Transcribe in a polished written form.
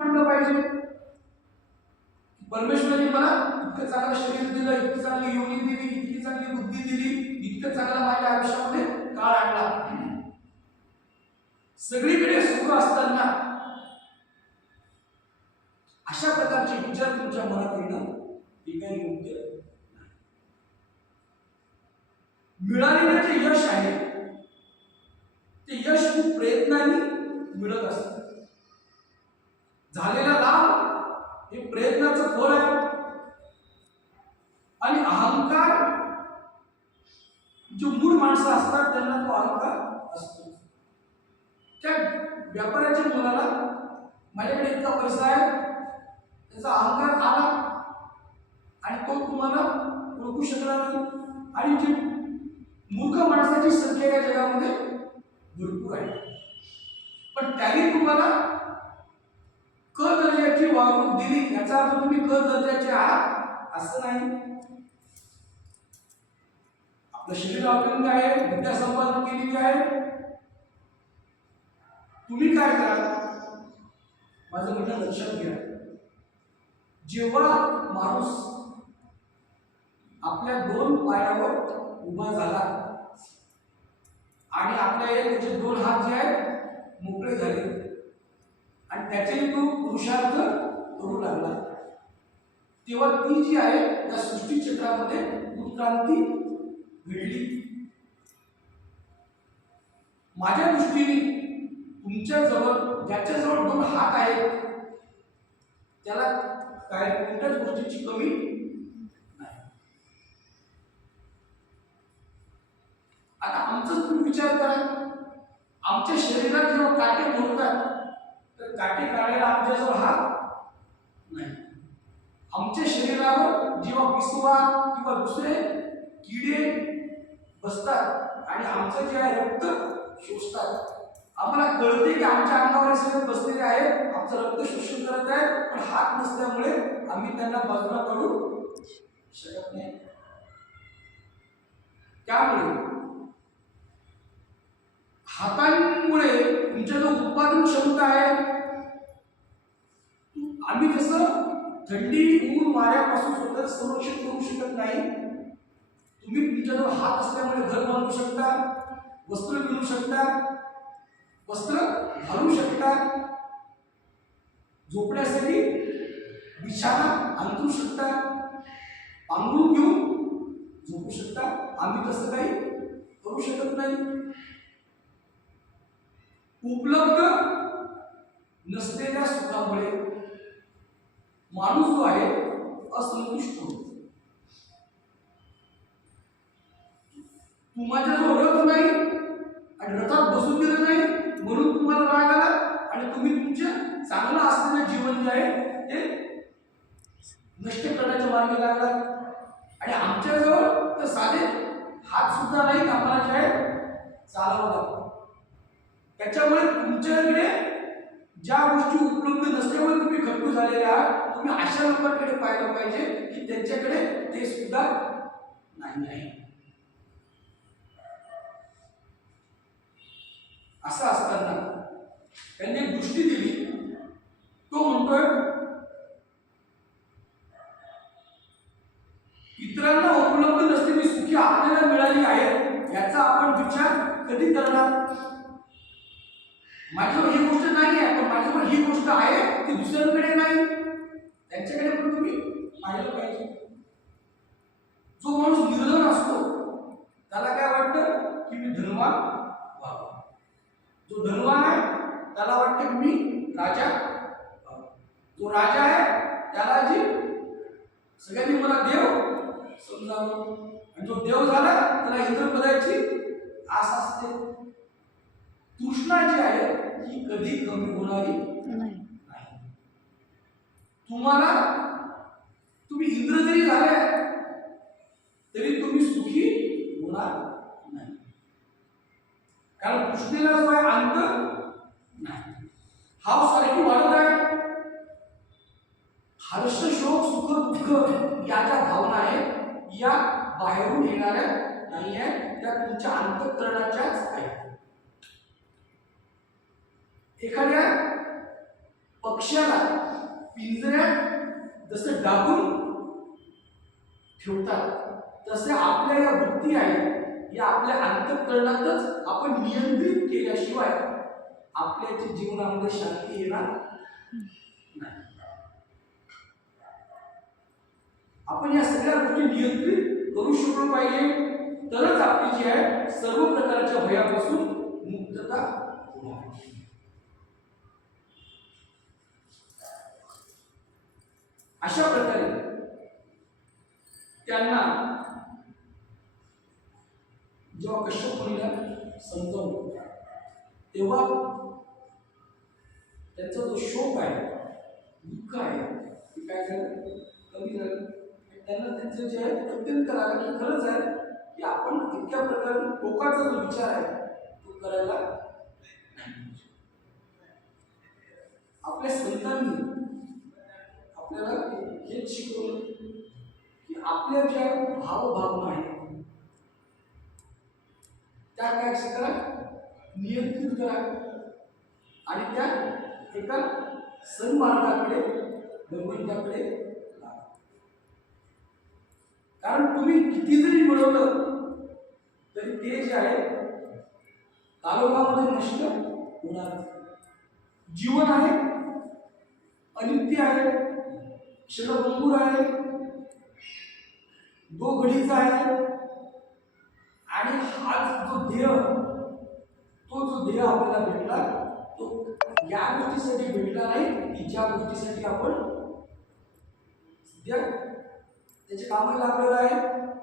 म्हणलं पाहिजे परमेश्वराने मला इतकं चांगलं शरीर दिलं, इतकी चांगली योनी दिली, इतकी चांगली बुद्धी दिली, इतकं चांगलं माझ्या आयुष्यामध्ये काळ आणला. सगळीकडे सुख असताना अशा प्रकारचे विचार तुमच्या मनात येणं हे काही योग्य नाही. मिळालेलं जे यश आहे ते यश खूप प्रयत्नाने मिळत असतं. झालेला लाभ हे प्रयत्नाचं फळ आहे. आणि अहंकार जो मूळ माणसं असतात त्यांना तो अहंकार असतो. त्या व्यापाऱ्याच्या मुलाला माझ्याकडे इतका पैसा आहे त्याचा अहंकार आला आणि तो तुम्हाला ओळखू शकणार नाही. आणि जी मूर्ख माणसाची संख्या या जगामध्ये भरपूर आहे, पण त्याने तुम्हाला क दर्जाची वागणूक दिली याचा अर्थ तुम्ही क दर्जाचे आहात असं नाही. आपलं शरीर आपल्याला आहे, विद्या संपादन केलेली आहे. तुम्ही काय करा माझं म्हणणं लक्षात घ्या. जेव्हा माणूस आपल्या दोन पायावर उभा झाला आणि आपल्या त्याचे दोन हात जे आहेत मोकळे झाले आणि त्याच्याही तो पुरुषार्थ करू लागला, तेव्हा ती जी आहे त्या सृष्टी चक्रामध्ये उत्क्रांती घडली. माझ्या दृष्टीने तुमच्या जवळ ज्याच्याजवळ दोन हात आहेत त्याला काय कोणत्याच गोष्टीची कमी नाही. आता आमचाच तुम्ही विचार करा, आमच्या शरीरात जेव्हा काटे मोडतात तर काटे काढायला आमच्याजवळ हात नाही. आमच्या शरीरावर जेव्हा पिसवा किंवा दुसरे किडे बसतात आणि आमचं जे आहे रक्त शोषतात, आम्हाला कळते की आमच्या अंगावर सगळे बसलेले आहेत, आमचं रक्त शोषण करत आहे, पण हात नसल्यामुळे आम्ही त्यांना बाजूला काढू शकत नाही. त्यामुळे हातांमुळे तुमच्या जो उत्पादन क्षमता आहे, आम्ही जसं थंडी ऊन वाऱ्यापासून स्वतः संरक्षण करू शकत नाही, तुम्ही तुमच्याजवळ हात असल्यामुळे घर बांधू शकता, वस्त्र विणू शकता, वस्त्र घालू शकता, झोपण्यासाठी बिछाना अंथरू शकता, पांघरून घेऊन झोपू शकता. आम्ही तसं काही करू शकत नाही. उपलब्ध नसलेल्या सुखामुळे माणूस जो आहे असंतुष्ट होतो. तुम्हाला रथ नाही आणि रथात बसून दिलं नाही म्हणून तुम्हाला राग आला आणि तुम्ही तुमचं चांगलं असलेलं जीवन जे आहे ते नष्ट करण्याच्या मार्गे लागला. आणि आमच्याजवळ तर साधे हात सुद्धा नाही, आम्हाला जे आहे चालावं लागतं. त्याच्यामुळे तुमच्याकडे ज्या गोष्टी उपलब्ध नसल्यामुळे तुम्ही खट्टू झालेले आहात, तुम्ही अशा लोकांकडे पाहिलं पाहिजे की त्यांच्याकडे ते सुद्धा नाही आहे. असं असताना त्यांनी दृष्टी दिली. तो म्हणतोय इतरांना उपलब्ध नसलेली सुखी आपल्याला मिळाली आहेत याचा आपण विचार कधी करणार. माझ्यावर ही गोष्ट नाही आहे, पण माझ्यावर ही गोष्ट आहे ती दुसऱ्यांकडे नाही, त्यांच्याकडे पण तुम्ही पाहिलं पाहिजे. जो माणूस निर्धन असतो त्याला काय वाटतं की मी धनवान व्हावं. जो धनवान आहे त्याला वाटतं की मी राजा व्हावं. जो राजा आहे त्याला जी सगळ्यांनी मला देव समजावं, आणि जो देव झाला त्याला इंद्रपदाची आस असते. तृष्णा जी आहे ही कधी कमी होणारी नाही. तुम्ही इंद्र जरी झाले तरी तुम्ही सुखी होणार नाही, कारण तृष्णेला जो आहे अंत नाही. हाव सारखी वाढत आहे. हर्ष शोक सुख दुःख या ज्या भावना आहेत या बाहेरून येणाऱ्या नाही आहेत, त्या तुमच्या अंतःकरणाच्याच आहेत. एखाद्या पक्ष्याला पिंजऱ्यात जसं डागून ठेवतात तसे आपल्या या वृत्ती आहेत या आपल्या अंतःकरणातच आपण नियंत्रित केल्याशिवाय आपल्या जीवनामध्ये शांती येणार नाही. आपण या सगळ्या गोष्टी नियंत्रित करू शकलो पाहिजे तरच आपली जी आहे सर्व प्रकारच्या भयापासून मुक्तता होणार. अशा प्रकारे त्यांना जेव्हा कश्यप मुनीला समजावलं तेव्हा त्यांचा जो शोक आहे दुःख आहे ते काय झालं कमी झालं. त्यांना त्यांचं जे आहे अत्यंत लागलं की खरंच आहे की आपण इतक्या प्रकारे टोकाचा जो विचार आहे तो करायला नाही. आपल्या संतांनी आपल्याला हेच शिकवलं की आपल्या ज्या भावभावना आहेत त्या काय करा नियंत्रित करा आणि त्या एका सन्मार्गाकडे भगवंताकडे लावा. कारण तुम्ही किती जरी मिळवलं तरी ते जे आहे तालोकामध्ये नष्ट होणार. जीवन आहे अनित्य आहे क्षणभंगूर आहे दो घडीचा आहे आणि हा जो देह तो जो देह आपल्याला भेटला तो या गोष्टीसाठी भेटला नाही की ज्या गोष्टीसाठी आपण सध्या त्याच्या कामाला लागलेला आहे